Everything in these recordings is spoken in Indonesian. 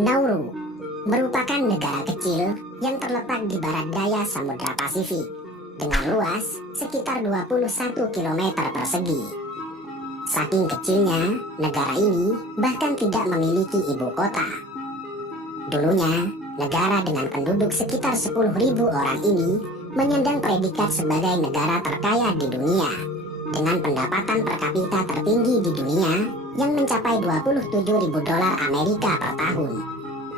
Nauru merupakan negara kecil yang terletak di barat daya Samudra Pasifik dengan luas sekitar 21 km persegi. Saking kecilnya, negara ini bahkan tidak memiliki ibu kota. Dulunya, negara dengan penduduk sekitar 10.000 orang ini menyandang predikat sebagai negara terkaya di dunia dengan pendapatan per kapita tertinggi di dunia yang mencapai $27.000 Amerika per tahun,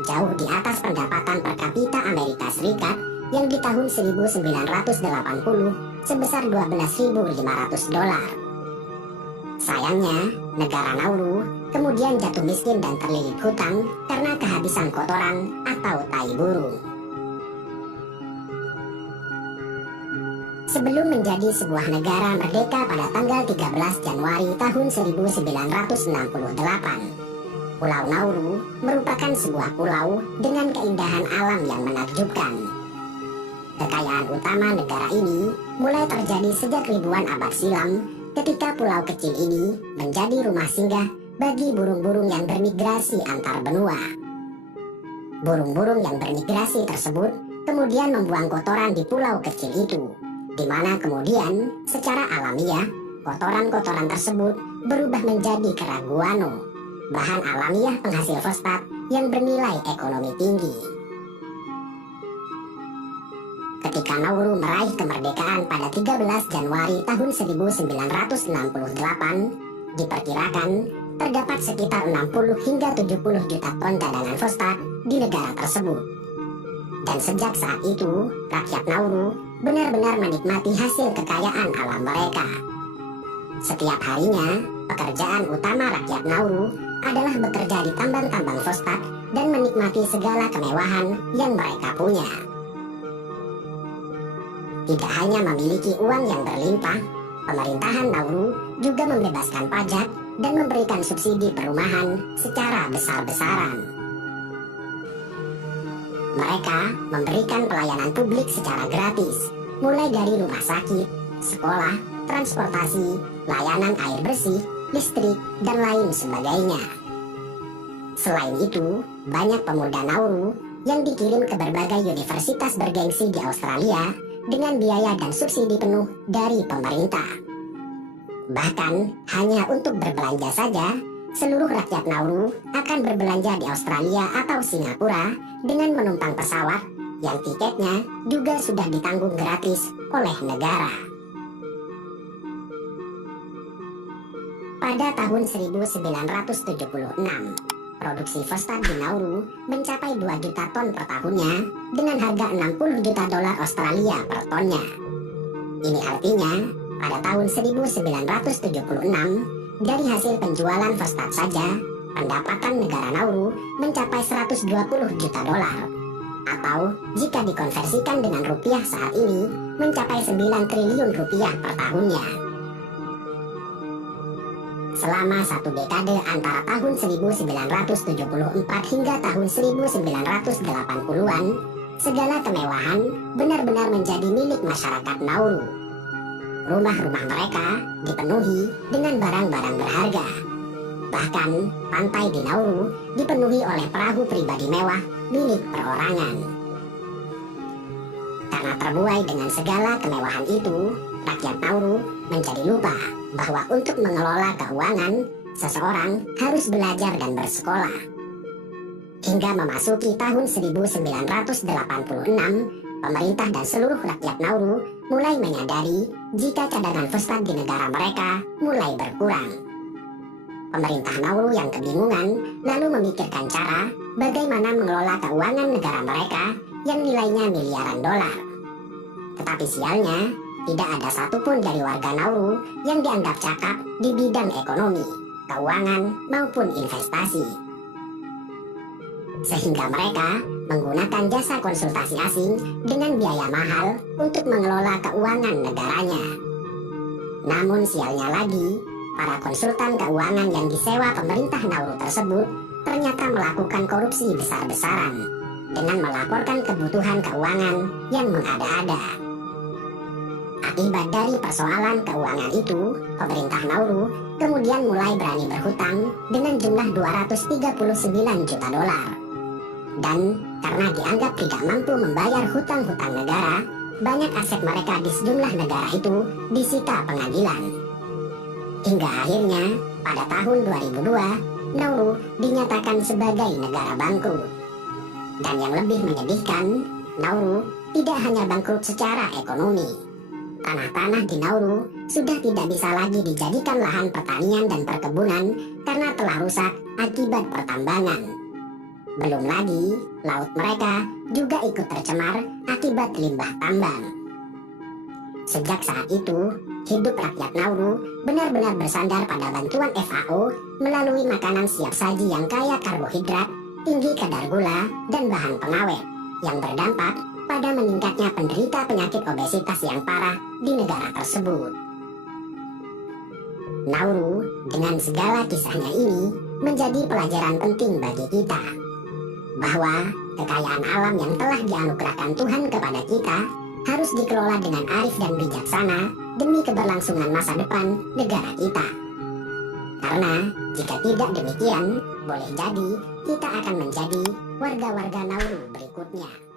jauh di atas pendapatan per kapita Amerika Serikat yang di tahun 1980 sebesar $12.500. Sayangnya, negara Nauru kemudian jatuh miskin dan terlilit hutang karena kehabisan kotoran atau tai burung. Sebelum menjadi sebuah negara merdeka pada tanggal 13 Januari tahun 1968, Pulau Nauru merupakan sebuah pulau dengan keindahan alam yang menakjubkan. Kekayaan utama negara ini mulai terjadi sejak ribuan abad silam ketika pulau kecil ini menjadi rumah singgah bagi burung-burung yang bermigrasi antar benua. Burung-burung yang bermigrasi tersebut kemudian membuang kotoran di pulau kecil itu, di mana kemudian secara alamiah kotoran-kotoran tersebut berubah menjadi kera guano, bahan alamiah penghasil fosfat yang bernilai ekonomi tinggi. Ketika Nauru meraih kemerdekaan pada 13 Januari tahun 1968, diperkirakan terdapat sekitar 60 hingga 70 juta ton cadangan fosfat di negara tersebut. Dan sejak saat itu, rakyat Nauru benar-benar menikmati hasil kekayaan alam mereka. Setiap harinya, pekerjaan utama rakyat Nauru adalah bekerja di tambang-tambang fosfat dan menikmati segala kemewahan yang mereka punya. Tidak hanya memiliki uang yang berlimpah, pemerintahan Nauru juga membebaskan pajak dan memberikan subsidi perumahan secara besar-besaran. Mereka memberikan pelayanan publik secara gratis, mulai dari rumah sakit, sekolah, transportasi, layanan air bersih, listrik, dan lain sebagainya. Selain itu, banyak pemuda Nauru yang dikirim ke berbagai universitas bergengsi di Australia dengan biaya dan subsidi penuh dari pemerintah. Bahkan, hanya untuk berbelanja saja, seluruh rakyat Nauru akan berbelanja di Australia atau Singapura dengan menumpang pesawat yang tiketnya juga sudah ditanggung gratis oleh negara. Pada tahun 1976, produksi fosfat di Nauru mencapai 2 juta ton per tahunnya dengan harga $60 juta Australia per tonnya. Ini artinya, pada tahun 1976, dari hasil penjualan fosfat saja, pendapatan negara Nauru mencapai $120 juta, atau jika dikonversikan dengan rupiah saat ini, mencapai 9 triliun rupiah per tahunnya. Selama satu dekade antara tahun 1974 hingga tahun 1980-an, segala kemewahan benar-benar menjadi milik masyarakat Nauru. Rumah-rumah mereka dipenuhi dengan barang-barang berharga. Bahkan, pantai di Nauru dipenuhi oleh perahu pribadi mewah milik perorangan. Karena terbuai dengan segala kemewahan itu, rakyat Nauru menjadi lupa bahwa untuk mengelola keuangan, seseorang harus belajar dan bersekolah. Hingga memasuki tahun 1986, pemerintah dan seluruh rakyat Nauru mulai menyadari jika cadangan fosfat di negara mereka mulai berkurang. Pemerintah Nauru yang kebingungan lalu memikirkan cara bagaimana mengelola keuangan negara mereka yang nilainya miliaran dolar. Tetapi sialnya, tidak ada satupun dari warga Nauru yang dianggap cakap di bidang ekonomi, keuangan, maupun investasi. Sehingga mereka menggunakan jasa konsultasi asing dengan biaya mahal untuk mengelola keuangan negaranya. Namun sialnya lagi, para konsultan keuangan yang disewa pemerintah Nauru tersebut ternyata melakukan korupsi besar-besaran dengan melaporkan kebutuhan keuangan yang mengada-ada. Akibat dari persoalan keuangan itu, pemerintah Nauru kemudian mulai berani berhutang dengan jumlah $239 juta Dan karena dianggap tidak mampu membayar hutang-hutang negara, banyak aset mereka di sejumlah negara itu disita pengadilan. Hingga akhirnya, pada tahun 2002, Nauru dinyatakan sebagai negara bangkrut. Dan yang lebih menyedihkan, Nauru tidak hanya bangkrut secara ekonomi. Tanah-tanah di Nauru sudah tidak bisa lagi dijadikan lahan pertanian dan perkebunan karena telah rusak akibat pertambangan. Belum lagi, laut mereka juga ikut tercemar akibat limbah tambang. Sejak saat itu, hidup rakyat Nauru benar-benar bersandar pada bantuan FAO melalui makanan siap saji yang kaya karbohidrat, tinggi kadar gula, dan bahan pengawet, yang berdampak pada meningkatnya penderita penyakit obesitas yang parah di negara tersebut. Nauru dengan segala kisahnya ini menjadi pelajaran penting bagi kita, bahwa kekayaan alam yang telah dianugerahkan Tuhan kepada kita harus dikelola dengan arif dan bijaksana demi keberlangsungan masa depan negara kita. Karena jika tidak demikian, boleh jadi kita akan menjadi warga-warga Nauru berikutnya.